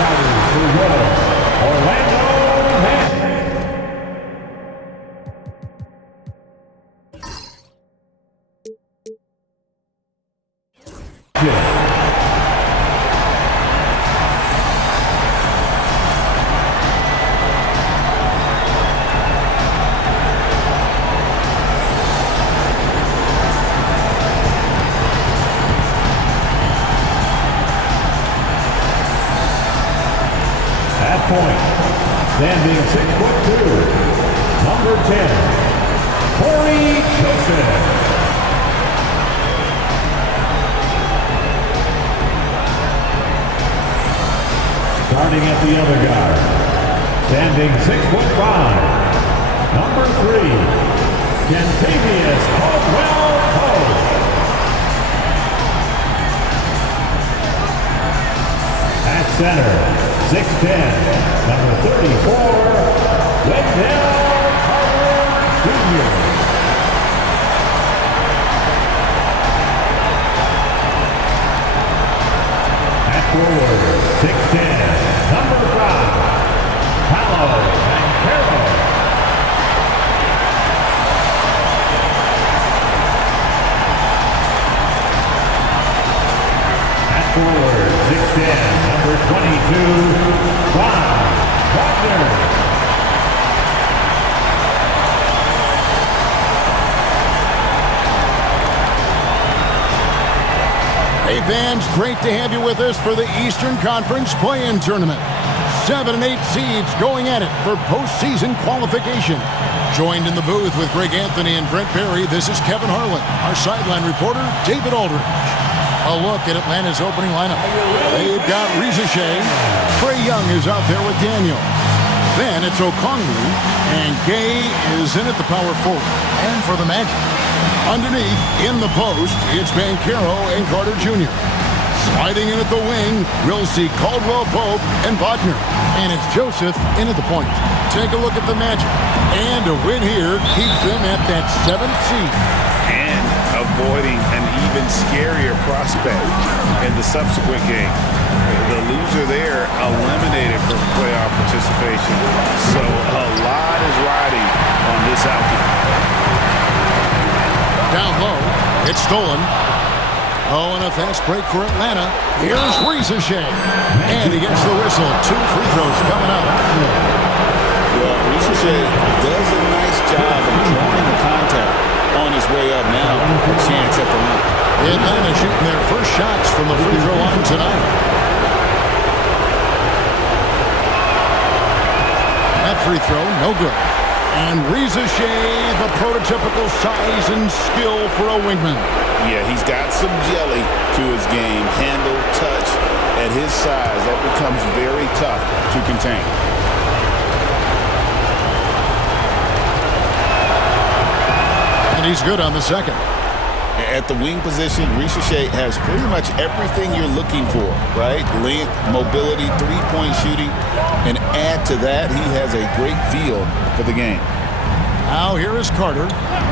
starters for your Orlando Magic. At point, standing 6'2", number 10, Cory Joseph. Starting at the other guard, standing 6'5", number 3, Kentavious Caldwell-Pope. At center, 6'10", number 34, Wendell Carter Jr. At forward, 6'10", number 5, Paolo Banchero. At forward, 6'10", number 22, Franz Wagner. Hey fans, great to have you with us for the Eastern Conference Play-In Tournament. 7 and 8 seeds going at it for postseason qualification. Joined in the booth with Greg Anthony and Brent Barry, this is Kevin Harlan. Our sideline reporter, David Aldridge. A look at Atlanta's opening lineup. They've got Reza Shea. Trae Young is out there with Daniels. Then it's Okongwu, and Gay is in at the power forward. And for the Magic, underneath, in the post, it's Banchero and Carter Jr. Sliding in at the wing, we'll see Caldwell-Pope and Wagner. And it's Joseph in at the point. Take a look at the Magic. And a win here keeps them at that 7th seed. And avoiding an even scarier prospect in the subsequent game. The loser there eliminated from playoff participation. So a lot is riding on this outcome. Down low, it's stolen. Oh, and a fast break for Atlanta. Here's Reza Shea. And he gets the whistle. 2 free throws coming up. Well, Reza Shea does a nice job of drawing the contact on his way up now. A chance at the line. Atlanta shooting their first shots from the free throw line tonight. That free throw, no good. And Reza Shea, the prototypical size and skill for a wingman. Yeah, he's got some jelly to his game. Handle, touch. At his size, that becomes very tough to contain. And he's good on the second. At the wing position, Reza Shea has pretty much everything you're looking for, right? Length, mobility, three-point shooting. And add to that, he has a great feel for the game. Now here is Carter.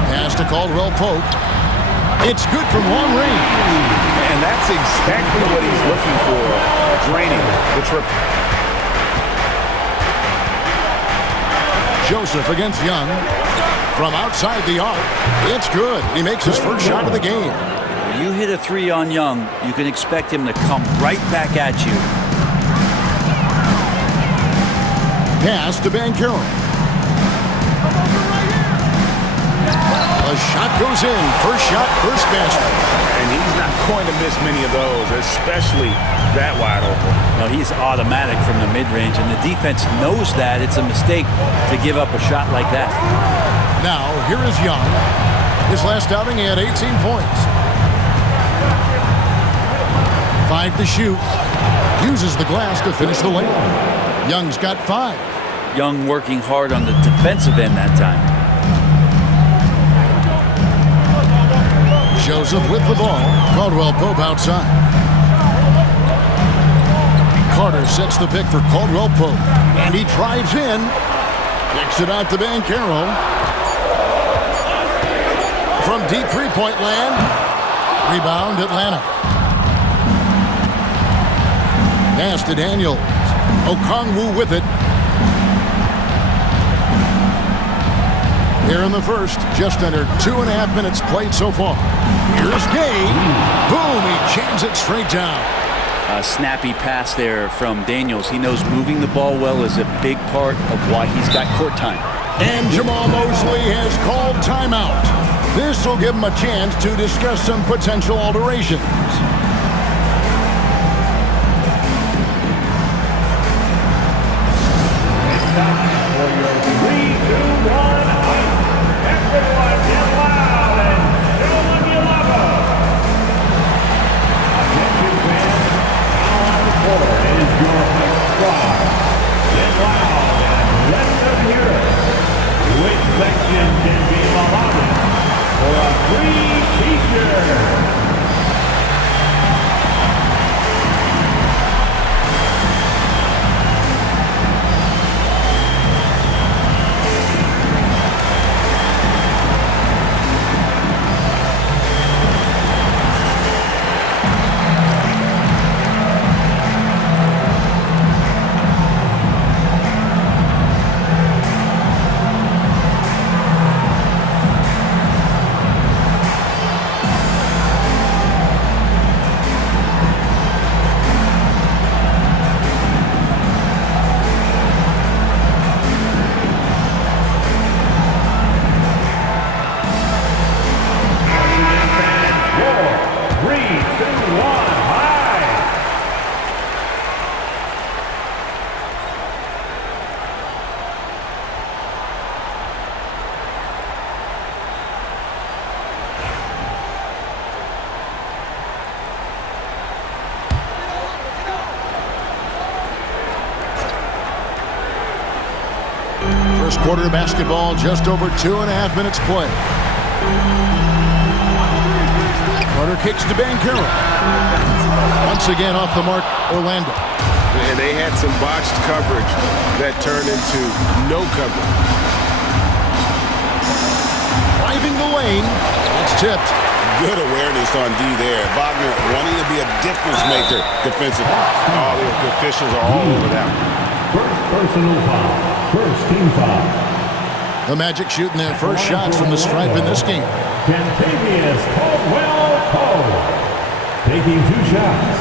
Pass to Caldwell-Pope. It's good from long range. And that's exactly what he's looking for. Draining the triple. Joseph against Young. From outside the arc, it's good. He makes his first shot of the game. When you hit a 3 on Young, you can expect him to come right back at you. Pass to Banchero. A shot goes in. First shot, first basket. And he's not going to miss many of those, especially that wide open. Well, he's automatic from the mid-range, and the defense knows that. It's a mistake to give up a shot like that. Now, here is Young. His last outing, he had 18 points. 5 to shoot. Uses the glass to finish the layup. Young's got 5. Young working hard on the defensive end that time. Joseph with the ball. Caldwell-Pope outside. Carter sets the pick for Caldwell-Pope. And he drives in. Kicks it out to Banchero. From deep three-point land. Rebound Atlanta. Pass to Daniels. Okongwu with it. Here in the first, just under 2.5 minutes played so far. Here's Gay. Boom, he jams it straight down. A snappy pass there from Daniels. He knows moving the ball well is a big part of why he's got court time. And Jamal Mosley has called timeout. This will give him a chance to discuss some potential alterations. It's time for your 3, 2, 1. Everyone get loud and show them you love them. Attention fans, now on the court is your next star. Get loud and let them hear it. Which section can be allotted for a free t-shirt? First quarter of basketball, just over 2.5 minutes play. Carter kicks to Banchero. Once again off the mark, Orlando. And they had some botched coverage that turned into no coverage. Driving the lane. It's tipped. Good awareness on D there. Wagner wanting to be a difference maker defensively. Oh, the officials are all over that. First personal foul. First team foul. The Magic shooting their first shots from the stripe in this game. Kentavious Caldwell-Pope taking 2 shots.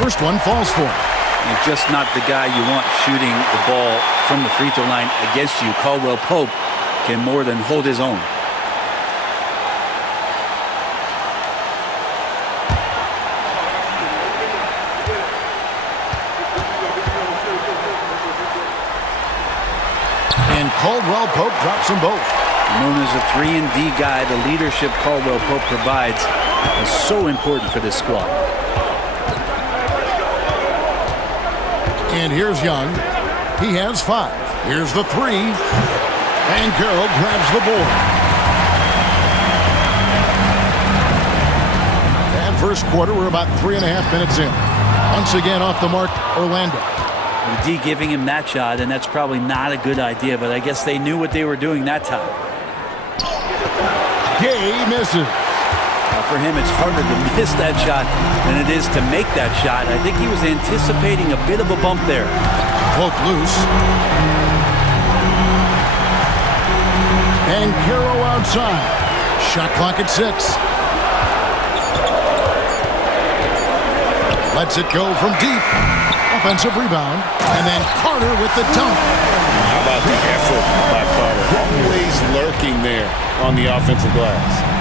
First one falls for him. And just not the guy you want shooting the ball from the free throw line against you. Caldwell-Pope can more than hold his own. And Caldwell-Pope drops them both. Known as a 3-and-D guy, the leadership Caldwell-Pope provides is so important for this squad. And here's Young. He has 5. Here's the 3. And Carroll grabs the board. And first quarter, we're about 3.5 minutes in. Once again off the mark, Orlando. The D giving him that shot, and that's probably not a good idea, but I guess they knew what they were doing that time. Gay misses. For him, it's harder to miss that shot than it is to make that shot. I think he was anticipating a bit of a bump there. Poke loose. And Carroll outside. Shot clock at 6. Lets it go from deep. Offensive rebound. And then Carter with the dunk. How about the effort by Carter? Always lurking there on the offensive glass.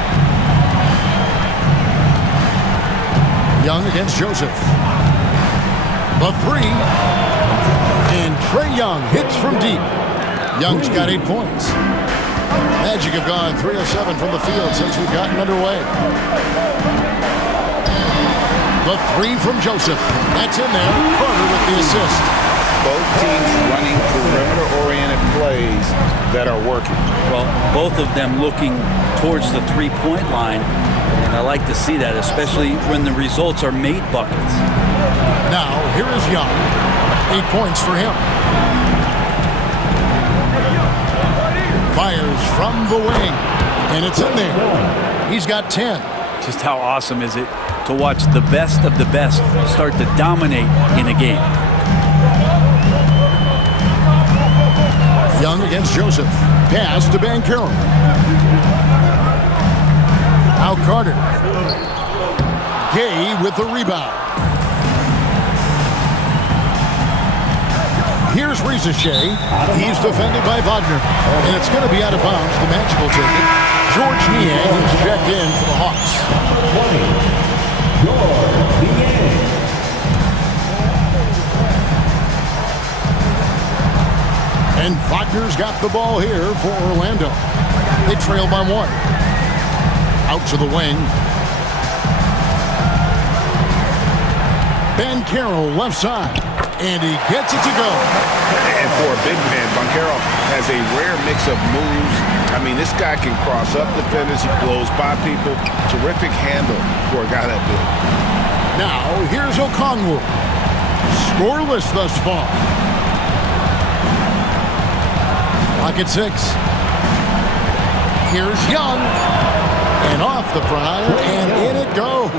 Young against Joseph. The 3. And Trae Young hits from deep. Young's got 8 points. Magic have gone 3 of 7 from the field since we've gotten underway. The 3 from Joseph. That's in there. Carter with the assist. Both teams running perimeter-oriented plays that are working. Well, both of them looking towards the three-point line. And I like to see that, especially when the results are made buckets. Now, here is Young. 8 points for him. Fires from the wing, and it's in there. He's got 10. Just how awesome is it to watch the best of the best start to dominate in a game? Young against Joseph. Pass to Banchero. Now Carter. Gay with the rebound. Here's Risacher. He's defended by Wagner. And it's going to be out of bounds. The Magic will take it. George Niang is checked in for the Hawks. 20. George Niang. And Wagner's got the ball here for Orlando. They trail by 1. Out to the wing. Banchero left side. And he gets it to go. And for a big man, Banchero has a rare mix of moves. I mean, this guy can cross up defenders. He blows by people. Terrific handle for a guy that big. Now, here's Okongwu. Scoreless thus far. Clock at 6. Here's Young. And off the prior, and in it goes.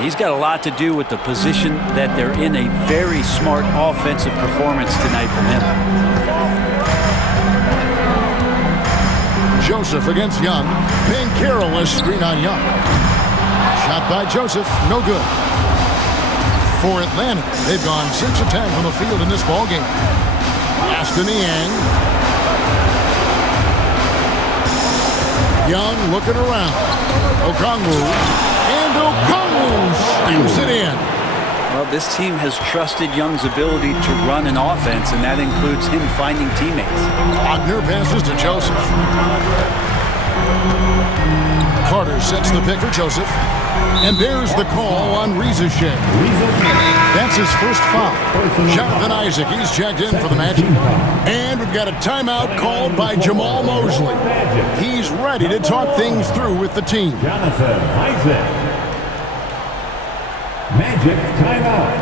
He's got a lot to do with the position that they're in. A very smart offensive performance tonight from him. Joseph against Young. Banchero screen on Young. Shot by Joseph, no good. For Atlanta, they've gone 6 of 10 from the field in this ballgame. Pass to Niang. Young looking around. Okongwu. And Okongwu stamps it in. Well, this team has trusted Young's ability to run an offense, and that includes him finding teammates. Wagner passes to Joseph. Carter sets the pick for Joseph and bears the call on Risacher. That's his first foul. Jonathan Isaac, he's checked in for the Magic. And we've got a timeout called by Jamal Mosley. He's ready to talk things through with the team. Jonathan Isaac. Magic timeout.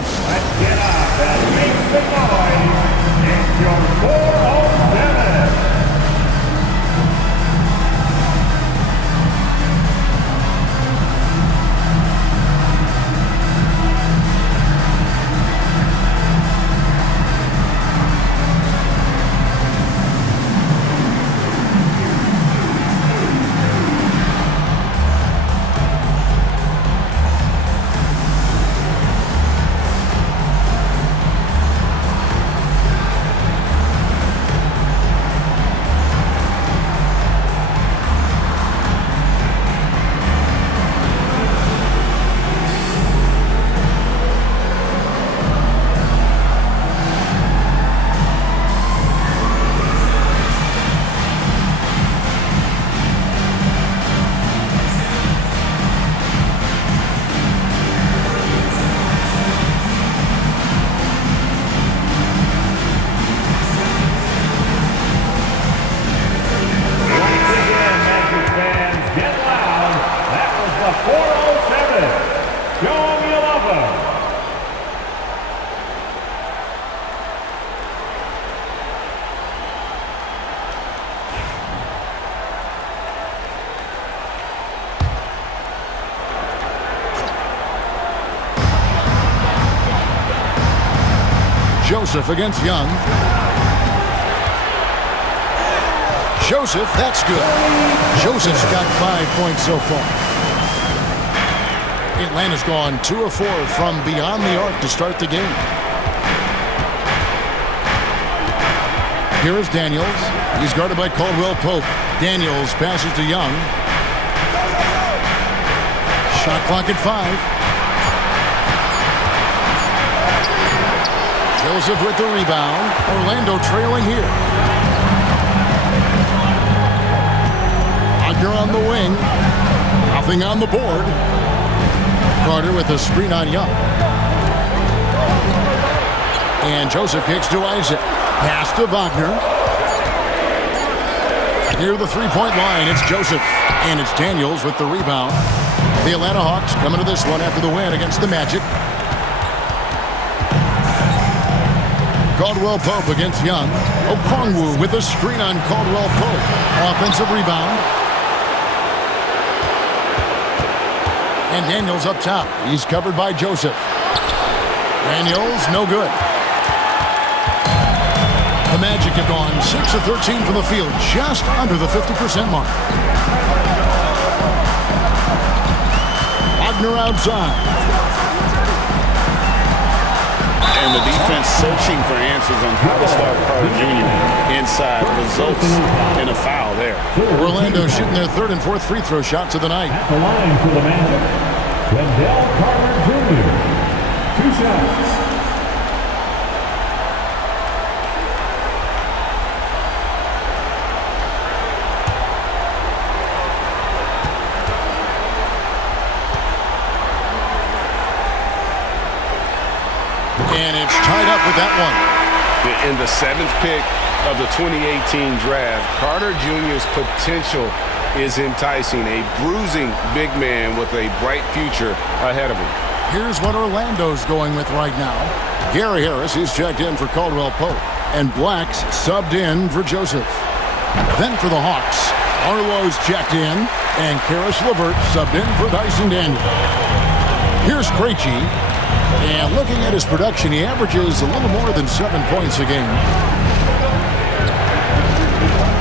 Let's get up and make some noise. It's your 407. Joseph against Young. Joseph, that's good. Joseph's got 5 points so far. Atlanta's gone 2 of 4 from beyond the arc to start the game. Here is Daniels. He's guarded by Caldwell Pope. Daniels passes to Young. Shot clock at 5. Joseph with the rebound. Orlando trailing here. Wagner on the wing. Nothing on the board. Carter with a screen on Young. And Joseph kicks to Isaac. Pass to Wagner. Near the three-point line, it's Joseph. And it's Daniels with the rebound. The Atlanta Hawks coming to this one after the win against the Magic. Caldwell Pope against Young. Okongwu with a screen on Caldwell Pope. Offensive rebound. And Daniels up top. He's covered by Joseph. Daniels, no good. The Magic have gone 6 of 13 from the field, just under the 50% mark. Wagner outside. And the defense searching for answers on how to stop Carter Jr. inside results in a foul there. Orlando shooting their third and fourth free throw shots of the night. At the line for the Magic, Wendell Carter Jr. 2 shots. And it's tied up with that one. In the 7th pick of the 2018 draft, Carter Jr.'s potential is enticing. A bruising big man with a bright future ahead of him. Here's what Orlando's going with right now. Gary Harris, he's checked in for Caldwell Pope. And Black's subbed in for Joseph. Then for the Hawks, Arlo's checked in. And Karis LeVert subbed in for Dyson Daniel. Here's Krejci. And looking at his production, he averages a little more than 7 points a game.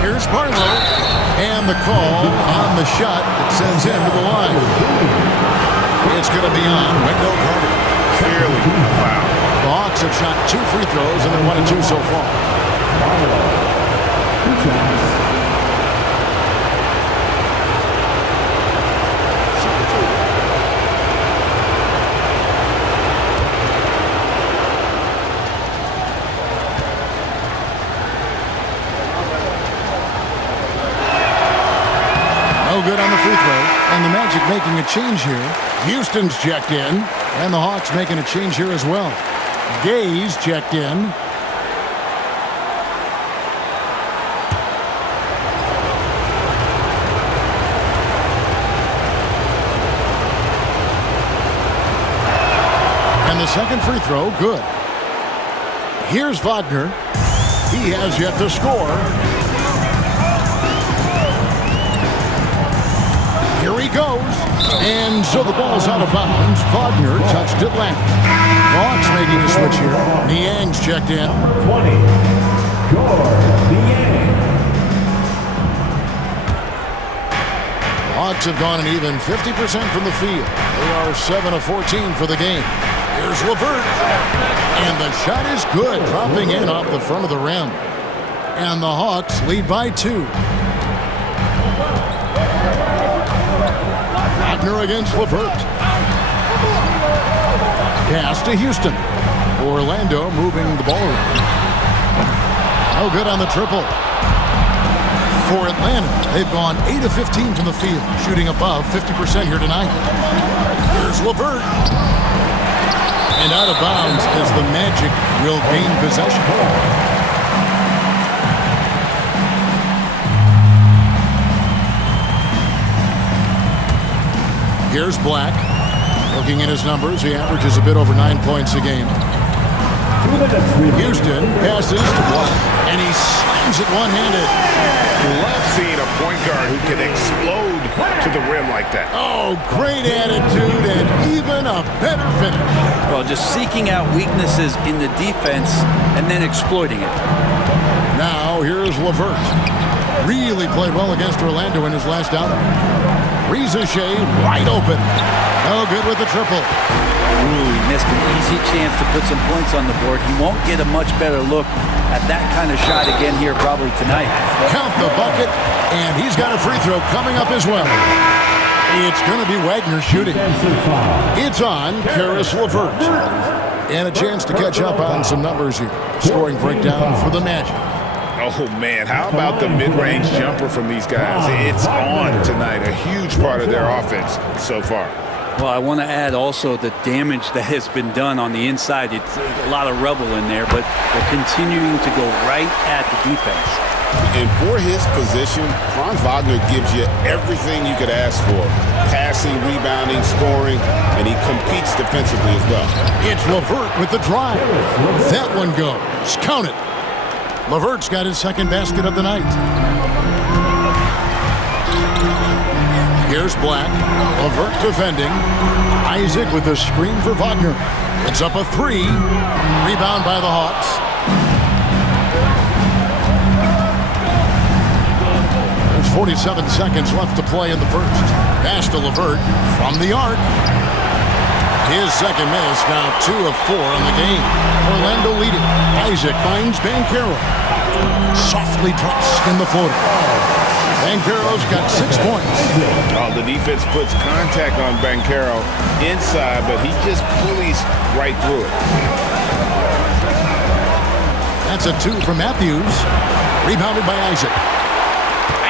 Here's Barlow. And the call on the shot that sends him to the line. It's going to be on Wendell Carter. Clearly foul. The Hawks have shot 2 free throws, and they're 1 of 2 so far. 2 shots. No good on the free throw. And the Magic making a change here. Houston's checked in. And the Hawks making a change here as well. Gay's checked in. And the second free throw, good. Here's Wagner. He has yet to score. Here he goes. And so the ball's out of bounds. Wagner touched it last. Hawks making a switch here. Niang's checked in. 20. George Niang. Hawks have gone an even 50% from the field. They are 7 of 14 for the game. Here's LeVert. And the shot is good, dropping in off the front of the rim. And the Hawks lead by 2. Wagner against LeVert. Pass to Houston. Orlando moving the ball around. No good on the triple. For Atlanta, they've gone 8 of 15 from the field, shooting above 50% here tonight. Here's LeVert. And out of bounds as the Magic will gain possession. Here's Black. Looking at his numbers, he averages a bit over 9 points a game. 2 minutes remaining. Houston passes to Black, and he slams it one-handed. Love seeing a point guard who can explode to the rim like that. Oh, great attitude and even a better finish. Well, just seeking out weaknesses in the defense and then exploiting it. Now, here's LeVert. Really played well against Orlando in his last outing. Rizachet wide open. No good with the triple. Ooh, he missed an easy chance to put some points on the board. He won't get a much better look at that kind of shot again here probably tonight. Count the bucket, and he's got a free throw coming up as well. It's going to be Wagner shooting. It's on Karis LeVert. And a chance to catch up on some numbers here. Scoring breakdown for the Magic. Oh, man, how about the mid-range jumper from these guys? It's on tonight, a huge part of their offense so far. Well, I want to add also the damage that has been done on the inside. It's a lot of rubble in there, but they're continuing to go right at the defense. And for his position, Franz Wagner gives you everything you could ask for. Passing, rebounding, scoring, and he competes defensively as well. It's LeVert with the drive. That one goes. Count it. LeVert's got his second basket of the night. Here's Black. LeVert defending. Isaac with a screen for Wagner. It's up a three. Rebound by the Hawks. There's 47 seconds left to play in the first. Pass to LeVert from the arc. His second miss, now 2 of 4 on the game. Orlando leading. Isaac finds Banchero. Softly drops in the floater. Banchero's got 6 points. Oh, the defense puts contact on Banchero inside, but he just bullies right through it. That's a 2 from Matthews. Rebounded by Isaac.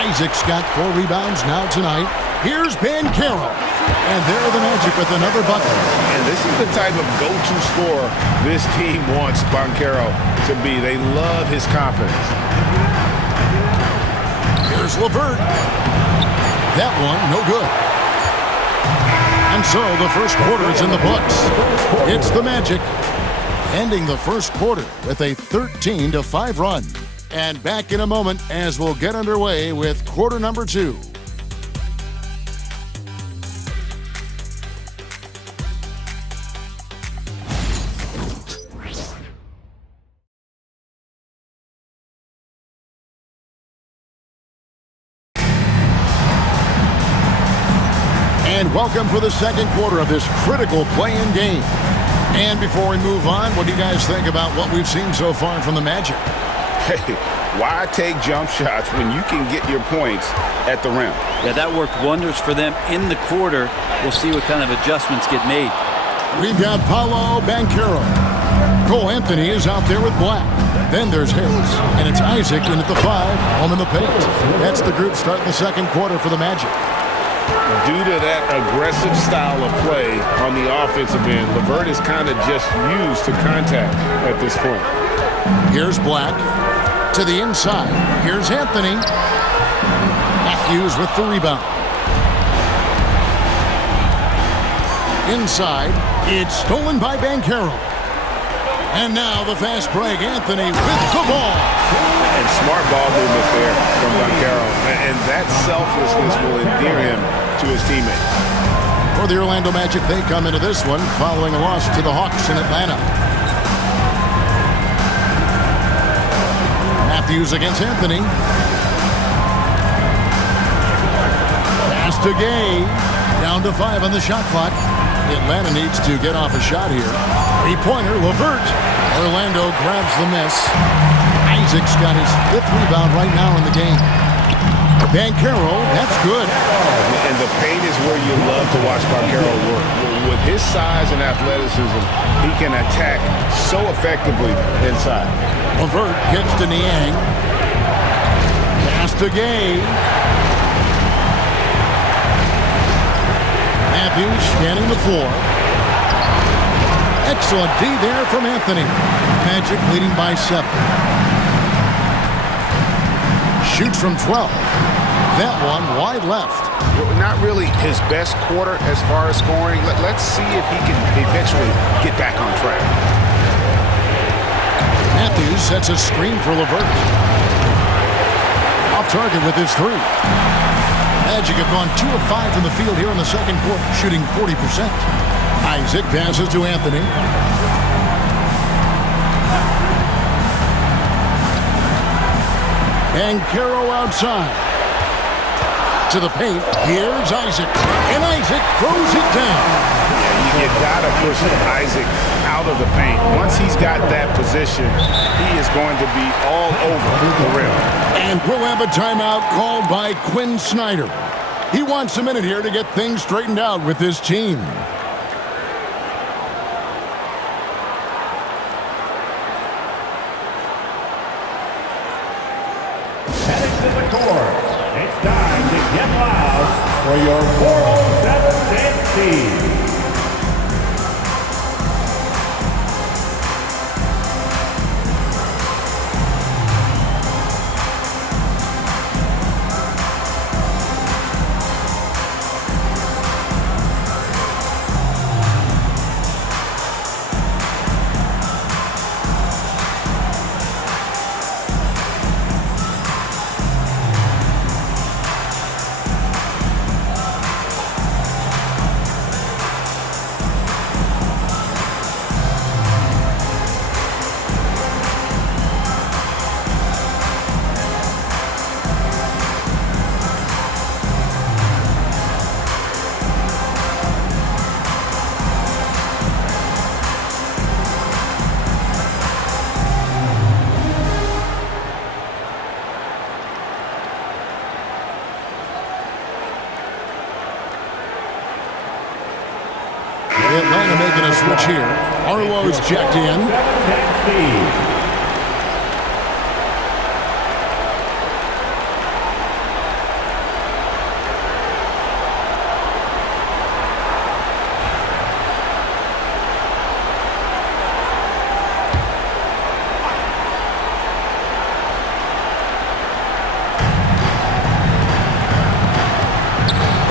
Isaac's got 4 rebounds now tonight. Here's Banchero. And there the Magic with another bucket. And this is the type of go-to scorer this team wants Banchero to be. They love his confidence. Here's LeVert. That one, no good. And so the first quarter is in the books. It's the Magic ending the first quarter with a 13-5 run. And back in a moment as we'll get underway with quarter number 2. And welcome for the second quarter of this critical play-in game. And before we move on, what do you guys think about what we've seen so far from the Magic? Hey, why take jump shots when you can get your points at the rim? Yeah, that worked wonders for them in the quarter. We'll see what kind of adjustments get made. We've got Paolo Banchero. Cole Anthony is out there with Black. Then there's Harris, and it's Isaac in at the 5, home in the paint. That's the group starting the second quarter for the Magic. Due to that aggressive style of play on the offensive end, LeVert is kind of just used to contact at this point. Here's Black to the inside. Here's Anthony. Matthews with the rebound. Inside, it's stolen by Banchero. And now the fast break, Anthony with the ball. And smart ball movement there from Banchero. And that selflessness will endear him to his teammates. For the Orlando Magic, they come into this one following a loss to the Hawks in Atlanta. Matthews against Anthony. Pass to Gay. Down to 5 on the shot clock. Atlanta needs to get off a shot here. 3-pointer, LeVert. Orlando grabs the miss. Isaac's got his 5th rebound right now in the game. Banchero, that's good. And the paint is where you love to watch Banchero work. With his size and athleticism, he can attack so effectively inside. LeVert gets to Niang. Pass to Gay. Matthews scanning the floor. Excellent D there from Anthony. Magic leading by 7. Shoots from 12. That one wide left. Not really his best quarter as far as scoring. Let's see if he can eventually get back on track. Matthews sets a screen for LeVert. Off target with his 3. Magic have gone 2 of 5 from the field here in the second quarter, shooting 40%. Isaac passes to Anthony. Banchero outside. To the paint. Here's Isaac. And Isaac throws it down. Yeah, you gotta push Isaac out of the paint. Once he's got that position, he is going to be all over the rim. And we'll have a timeout called by Quinn Snyder. He wants a minute here to get things straightened out with his team. Heading to the court, it's time to get loud for your 407 dance team. making a switch here. Arlo's checked in.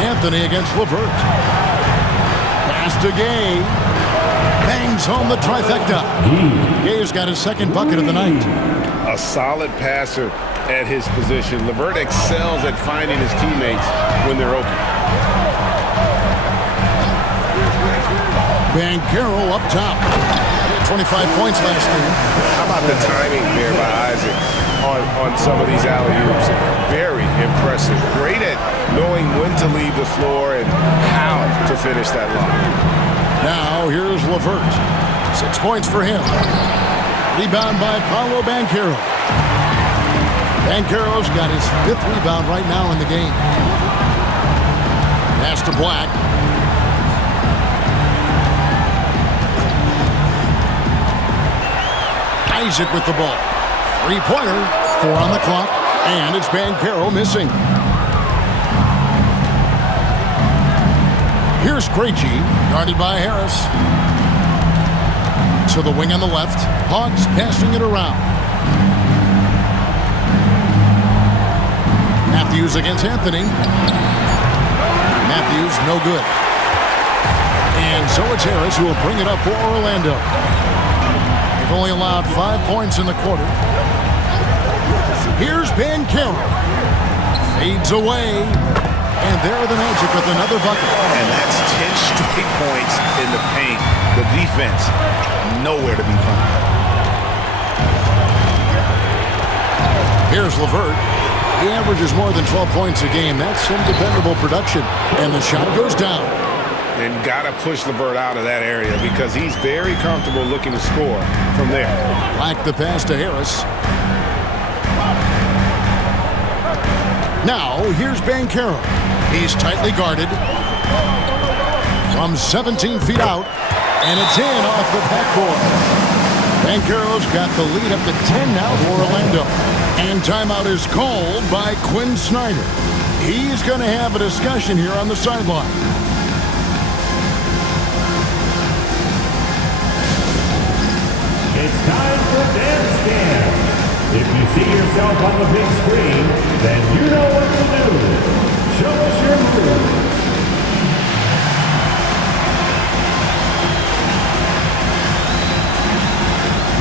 Anthony against LeVert. Pass to Gay. Bangs home the trifecta. Gay's got his second bucket of the night. A solid passer at his position. LeVert excels at finding his teammates when they're open. Banchero up top. 25 points last year. How about the timing there by Isaac on some of these alley-oops? Very impressive. Great at knowing when to leave the floor and how to finish that line. Now here's LeVert. 6 points for him. Rebound by Paolo Banchero. Banchero's got his 5th rebound right now in the game. Pass to Black. Isaac with the ball. 3-pointer, 4 on the clock, and it's Banchero missing. Here's Krejci, guarded by Harris. To the wing on the left, Hawks passing it around. Matthews against Anthony. Matthews, no good. And so it's Harris who will bring it up for Orlando. They've only allowed 5 points in the quarter. Here's Banchero. Fades away. And there are the Magic with another bucket. And that's 10 straight points in the paint. The defense, nowhere to be found. Here's LeVert. He averages more than 12 points a game. That's some dependable production. And the shot goes down. And got to push LeVert out of that area because he's very comfortable looking to score from there. Like the pass to Harris. Now, here's Banchero. He's tightly guarded. From 17 feet out. And it's in off the backboard. Banchero's got the lead up to 10 now for Orlando. And timeout is called by Quinn Snyder. He's going to have a discussion here on the sideline. It's time for Dance Cam. If you see yourself on the big screen, then you know what to do. Show us your moves.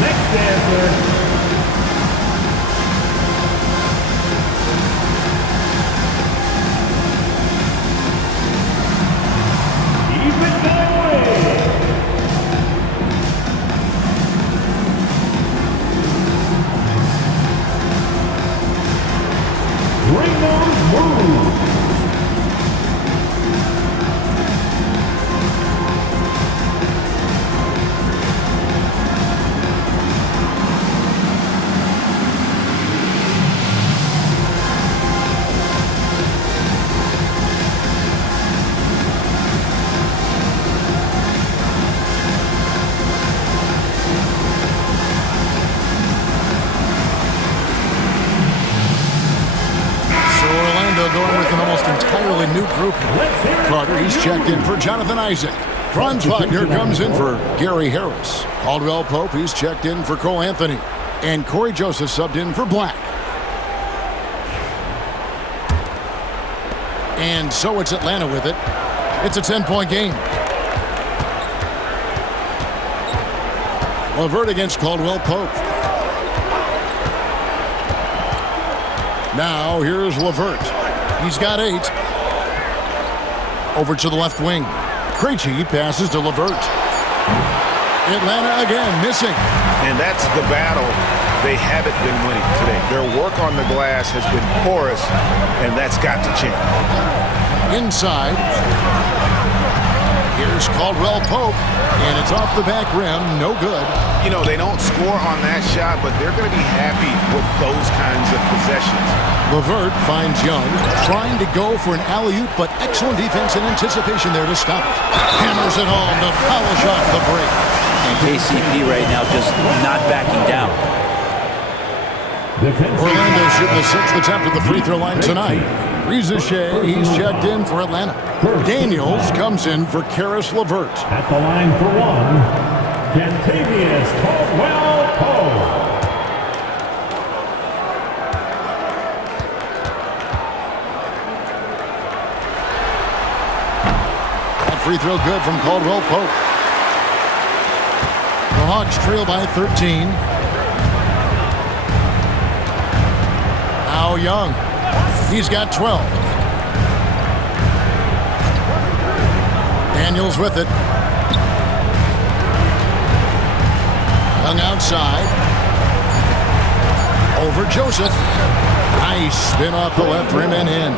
Next dancer. Keep it going. Bring those moves. Going with an almost entirely new group. Carter, he's checked in for Jonathan Isaac. Franz Wagner comes in for Gary Harris. Caldwell Pope, he's checked in for Cole Anthony. And Corey Joseph subbed in for Black. And so it's Atlanta with it. It's a 10-point game. LeVert against Caldwell Pope. Now here's LeVert. He's got 8. Over to the left wing. Krejci passes to LeVert. Atlanta again missing. And that's the battle they haven't been winning today. Their work on the glass has been porous, and that's got to change. Inside. Here's Caldwell Pope, and it's off the back rim. No good. You know, they don't score on that shot, but they're going to be happy with those kinds of possessions. LeVert finds Young, trying to go for an alley-oop, but excellent defense and anticipation there to stop it. Hammers it home to polish off the break. And KCP right now just not backing down. Orlando shooting the 6th attempt at the free throw line tonight. Reza Shea, he's checked in for Atlanta. Daniels comes in for Karis LeVert. At the line for one, Kentavious Caldwell-Pope. That free throw good from Caldwell-Pope. The Hawks trail by 13. Now Young. He's got 12. Daniels with it. Young outside. Over Joseph. Nice spin off the left rim and in.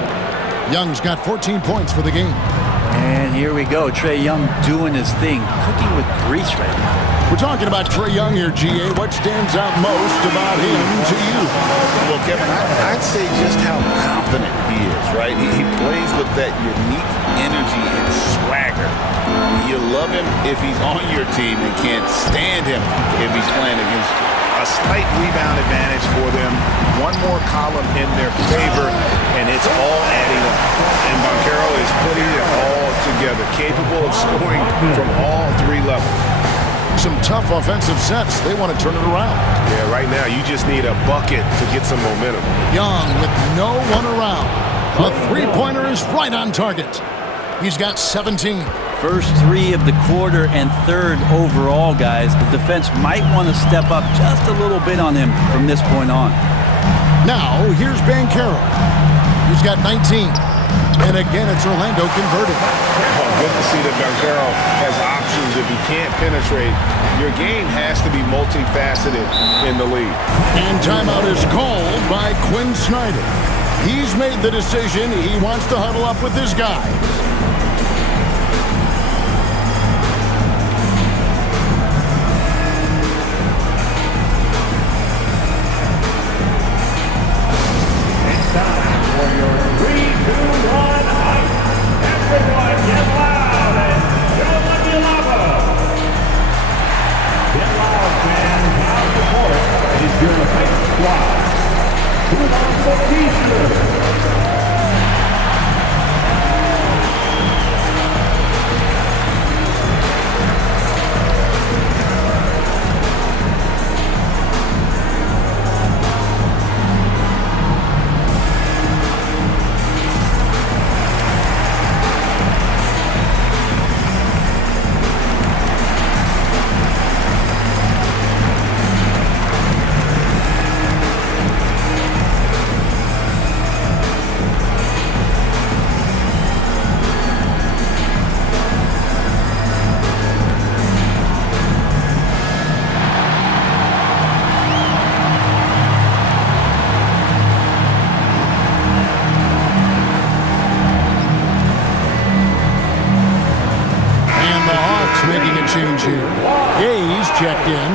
Young's got 14 points for the game. And here we go. Trae Young doing his thing. Cooking with grease right now. We're talking about Trae Young here, GA. What stands out most about him to you? Well, Kevin, I'd say just how confident he is, right? He plays with that unique energy and swagger. You love him if he's on your team and can't stand him if he's playing against you. A slight rebound advantage for them. One more column in their favor, and it's all adding up. And Banchero is putting it all together, capable of scoring from all three levels. Some tough offensive sets. They want to turn it around. Yeah, right now you just need a bucket to get some momentum. Young with no one around. A three-pointer is right on target. He's got 17. First three of the quarter and third overall, guys. The defense might want to step up just a little bit on him from this point on. Now, here's Banchero. He's got 19. And again, it's Orlando converted. Oh, good to see that Banchero has options if he can't penetrate. Your game has to be multifaceted in the league. And timeout is called by Quinn Snyder. He's made the decision. He wants to huddle up with his guys. It's time for your 3, 2, 1 hype. Everyone get loud and show them you love them. Get loud, fans. Our support is your hype squad. Who wants a t-shirt? Making a change here. Hayes checked in.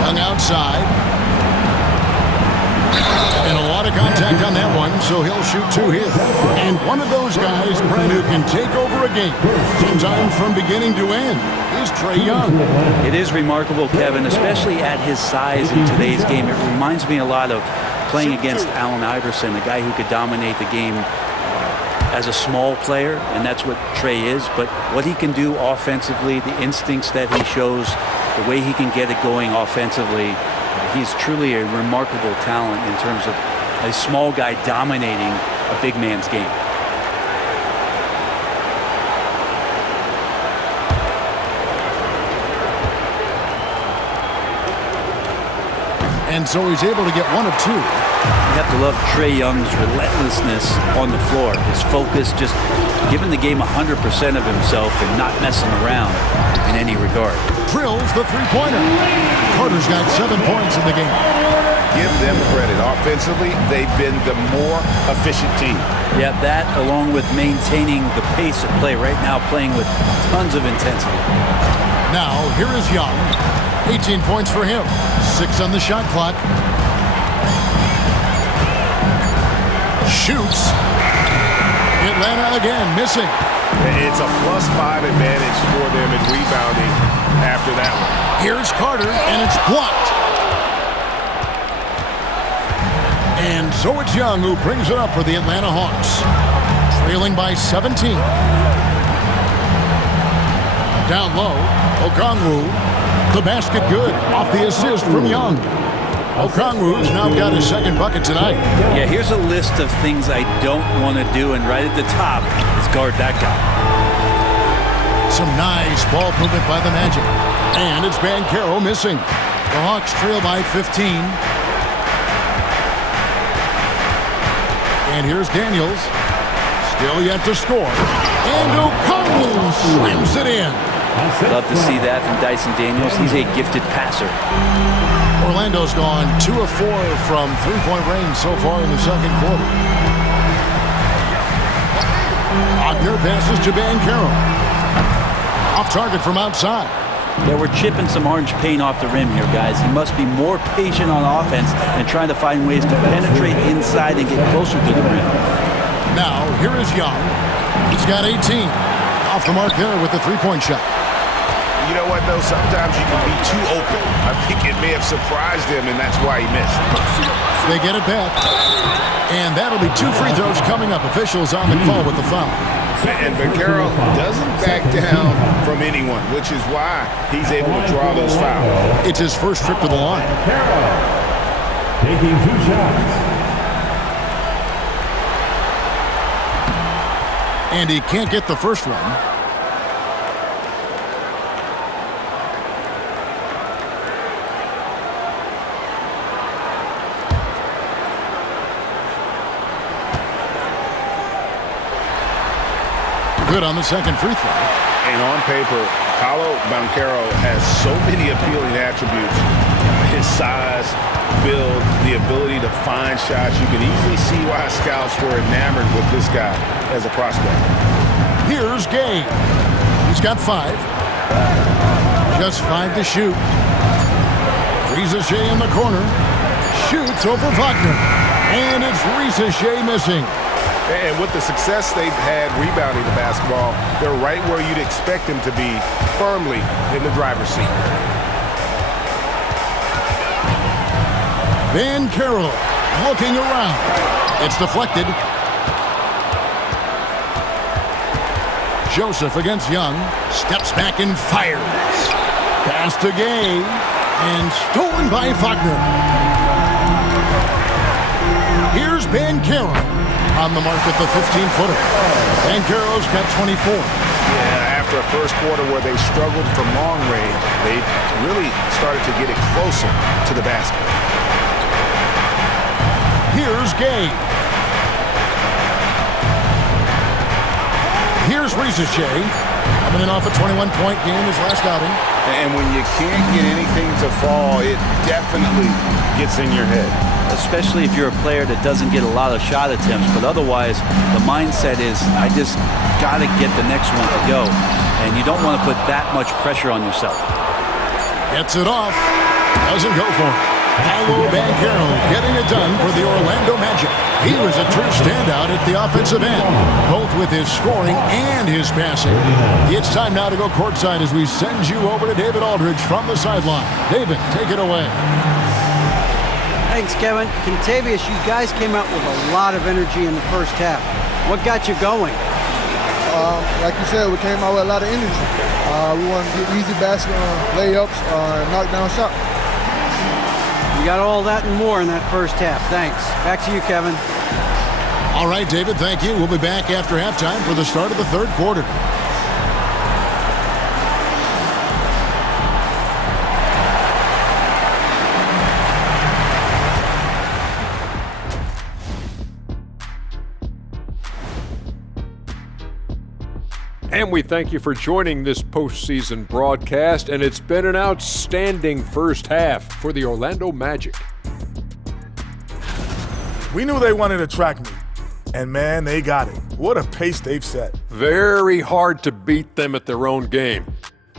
Young outside. And a lot of contact on that one, so he'll shoot two here. And one of those guys, Brent, who can take over a game sometimes from beginning to end is Trae Young. It is remarkable, Kevin, especially at his size in today's game. It reminds me a lot of playing against Allen Iverson, a guy who could dominate the game as a small player, and that's what Trae is. But what he can do offensively, the instincts that he shows, the way he can get it going offensively, he's truly a remarkable talent in terms of a small guy dominating a big man's game. And so he's able to get one of two. You have to love Trae Young's relentlessness on the floor. His focus, just giving the game 100% of himself and not messing around in any regard. Drills the three-pointer. Carter's got 7 points in the game. Give them credit. Offensively, they've been the more efficient team. Yeah, that along with maintaining the pace of play right now, playing with tons of intensity. Now, here is Young. 18 points for him. 6 on the shot clock. Shoots. Atlanta again, missing. It's a +5 advantage for them in rebounding after that one. Here's Carter, and it's blocked. And so it's Young who brings it up for the Atlanta Hawks. Trailing by 17. Down low, Okongwu. The basket good off the assist from Young. Okongwu's now got his second bucket tonight. Yeah, here's a list of things I don't want to do, and right at the top is guard that guy. Some nice ball movement by the Magic. And it's Banchero missing. The Hawks trail by 15. And here's Daniels. Still yet to score. And Okongwu slams it in. Love to see that from Dyson Daniels. He's a gifted passer. Orlando's gone 2 of 4 from three-point range so far in the second quarter. Wagner passes to Banchero. Off target from outside. Yeah, we're chipping some orange paint off the rim here, guys. He must be more patient on offense and trying to find ways to penetrate inside and get closer to the rim. Now, here is Young. He's got 18. Off the mark there with the three-point shot. You know what, though? Sometimes you can be too open. I think it may have surprised him, and that's why he missed. They get it back. And that'll be 2 free throws coming up. Officials on the call with the foul. And Banchero doesn't back down from anyone, which is why he's able to draw those fouls. It's his first trip to the line. Taking 2 shots. And he can't get the first one. Good on the second free throw. And on paper, Paolo Banchero has so many appealing attributes. His size, build, the ability to find shots. You can easily see why scouts were enamored with this guy as a prospect. Here's Gay. He's got 5. Just 5 to shoot. Risacher in the corner. Shoots over Wagner. And it's Risacher missing. And with the success they've had rebounding the basketball, they're right where you'd expect them to be, firmly in the driver's seat. Banchero looking around. It's deflected. Joseph against Young. Steps back and fires. Pass to Gay. And stolen by Wagner. Here's Banchero. On the mark with the 15-footer. Banchero's got 24. Yeah, after a first quarter where they struggled from long range, they really started to get it closer to the basket. Here's Gay. Here's Risacher. Coming in off a 21-point game his last outing. And when you can't get anything to fall, it definitely gets in your head. Especially if you're a player that doesn't get a lot of shot attempts, but otherwise the mindset is I just got to get the next one to go, and you don't want to put that much pressure on yourself. Gets it off, doesn't go for it. Paolo Banchero getting it done for the Orlando Magic. He was a true standout at the offensive end, both with his scoring and his passing. It's time now to go courtside as we send you over to David Aldridge from the sideline. David, take it away. Thanks, Kevin. Contavious, you guys came out with a lot of energy in the first half. What got you going? Like you said, we came out with a lot of energy. We wanted to get easy basket layups, knock down shots. You got all that and more in that first half. Thanks. Back to you, Kevin. All right, David, thank you. We'll be back after halftime for the start of the third quarter. And we thank you for joining this postseason broadcast, and it's been an outstanding first half for the Orlando Magic. We knew they wanted a track meet, and man, they got it. What a pace they've set. Very hard to beat them at their own game.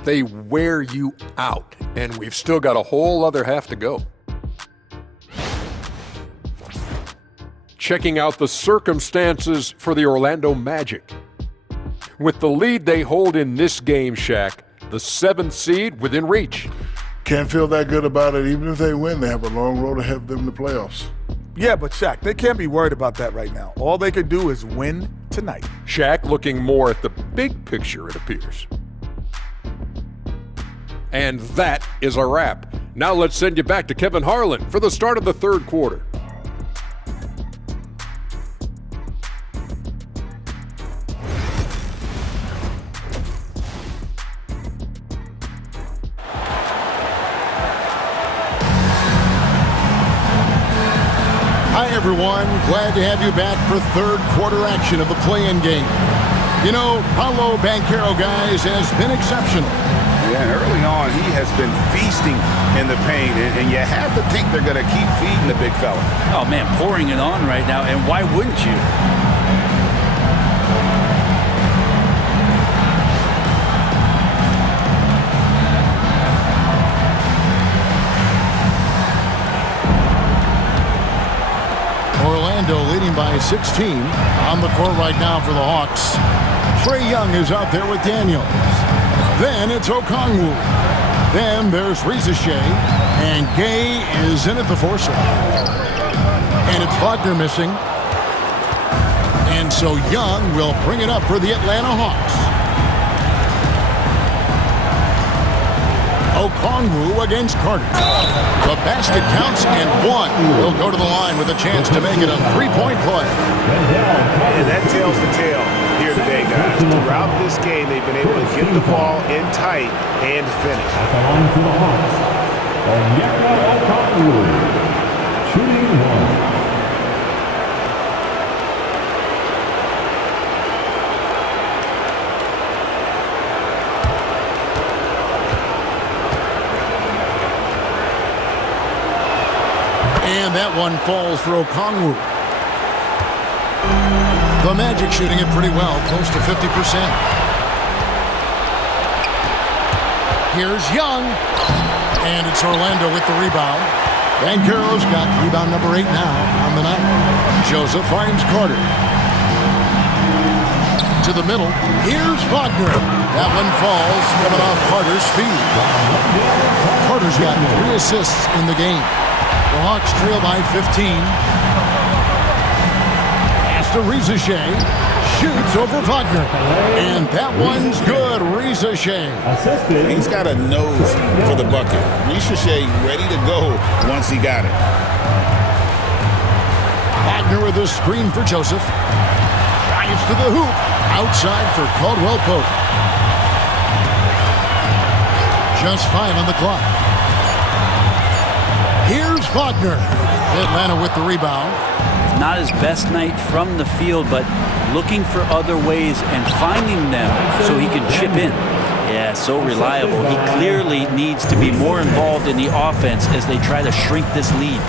They wear you out, and we've still got a whole other half to go. Checking out the circumstances for the Orlando Magic. With the lead they hold in this game, Shaq, the 7th seed within reach. Can't feel that good about it. Even if they win, they have a long road ahead of them in the playoffs. Yeah, but Shaq, they can't be worried about that right now. All they can do is win tonight. Shaq looking more at the big picture, it appears. And that is a wrap. Now let's send you back to Kevin Harlan for the start of the third quarter. Hi, everyone. Glad to have you back for third quarter action of the play-in game. You know, Paolo Banchero, guys, has been exceptional. Yeah, early on, he has been feasting in the paint, and you have to think they're going to keep feeding the big fella. Oh, man, pouring it on right now, and why wouldn't you? Orlando leading by 16. On the court right now for the Hawks. Trae Young is out there with Daniels. Then it's Okongwu. Then there's Reza Shea. And Gay is in at the 4 slot. And it's Wagner missing. And so Young will bring it up for the Atlanta Hawks. Okongwu against Carter. The basket counts and one. He'll go to the line with a chance to make it a three-point play. And that tells the tale here today, guys. Throughout this game, they've been able to get the ball in tight and finish. At the line for the Hawks, Onyeka Okongwu, shooting 1. And that one falls for Okongwu. The Magic shooting it pretty well, close to 50%. Here's Young. And it's Orlando with the rebound. Banchero's got rebound number 8 now on the night. Joseph finds Carter. To the middle. Here's Wagner. That one falls, coming off Carter's feet. Carter's got 3 assists in the game. The Hawks trail by 15. Pass to Reza Shea. Shoots over Wagner. And that one's good. Reza Shea. He's got a nose for the bucket. Reza Shea ready to go once he got it. Wagner with a screen for Joseph. Drives to the hoop. Outside for Caldwell Pope. Just 5 on the clock. Here's Wagner. Atlanta with the rebound. Not his best night from the field, but looking for other ways and finding them so he can chip in. Yeah, so reliable. He clearly needs to be more involved in the offense as they try to shrink this lead.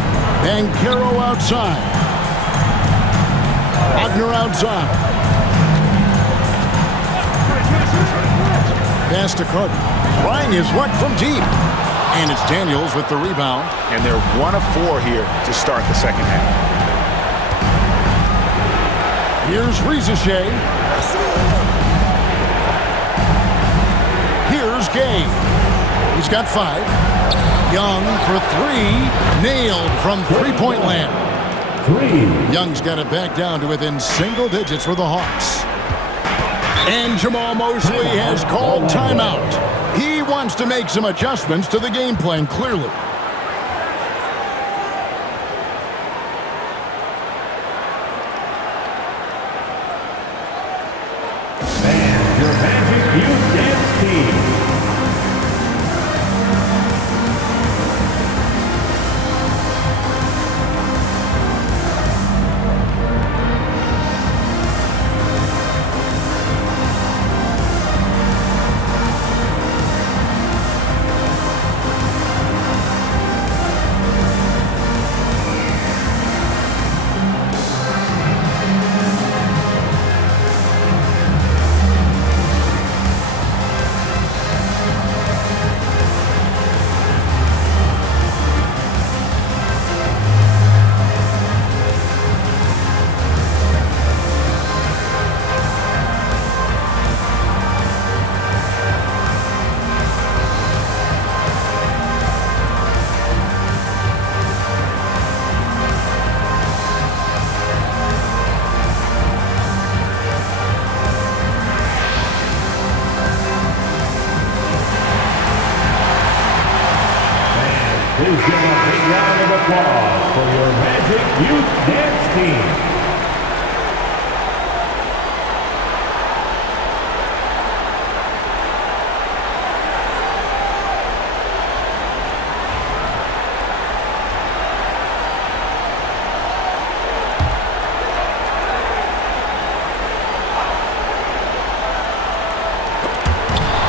Banchero outside. Wagner outside. Pass to Carter. Trying his luck from deep. And it's Daniels with the rebound. And they're 1 of 4 here to start the second half. Here's Reza Shea. Here's Gay. He's got 5. Young for 3. Nailed from three-point land. 3. Young's got it back down to within single digits for the Hawks. And Jamal Mosley has called timeout. He wants to make some adjustments to the game plan, clearly. And your Magic Youth Dance Team. applause for your Magic Youth Dance Team.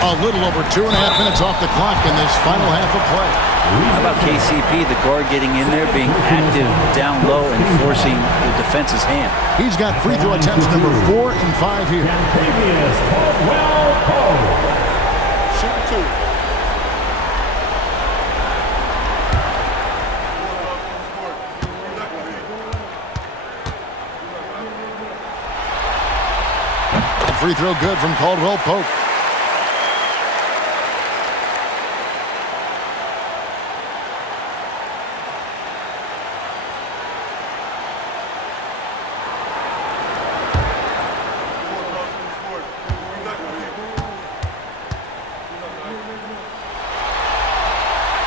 A little over 2.5 minutes off the clock in this final half of play. How about KCP, the guard getting in there, being active down low and forcing the defense's hand? He's got free throw attempts number 4 and 5 here. Kentavious Caldwell-Pope. Shoot 2. Free throw good from Caldwell-Pope.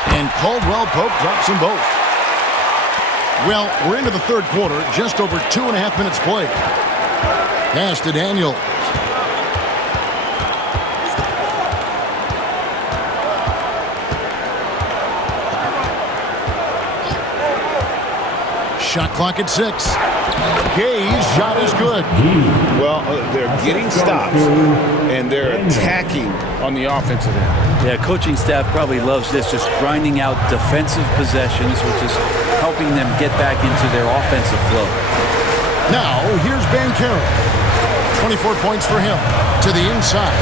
And Caldwell-Pope drops them both. Well, we're into the third quarter, just over 2.5 minutes played. Pass to Daniel. Shot clock at 6. Gay's shot is good. Well, they're getting stops, and they're attacking on the offensive end. Yeah, coaching staff probably loves this, just grinding out defensive possessions, which is helping them get back into their offensive flow. Now, here's Banchero. 24 points for him. To the inside.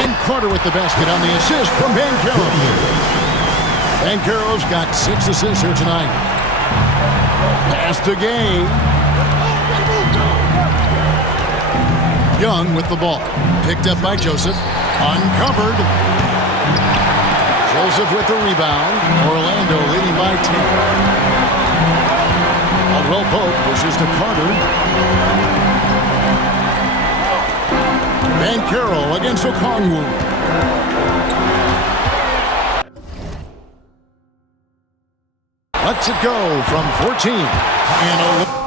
And Carter with the basket on the assist from Banchero. Banchero's got 6 assists here tonight. Pass to Gay. Young with the ball. Picked up by Joseph. Uncovered. Joseph with the rebound. Orlando leading by 10. Caldwell-Pope pushes to Carter. Banchero against Okongwu. Lets it go from 14. And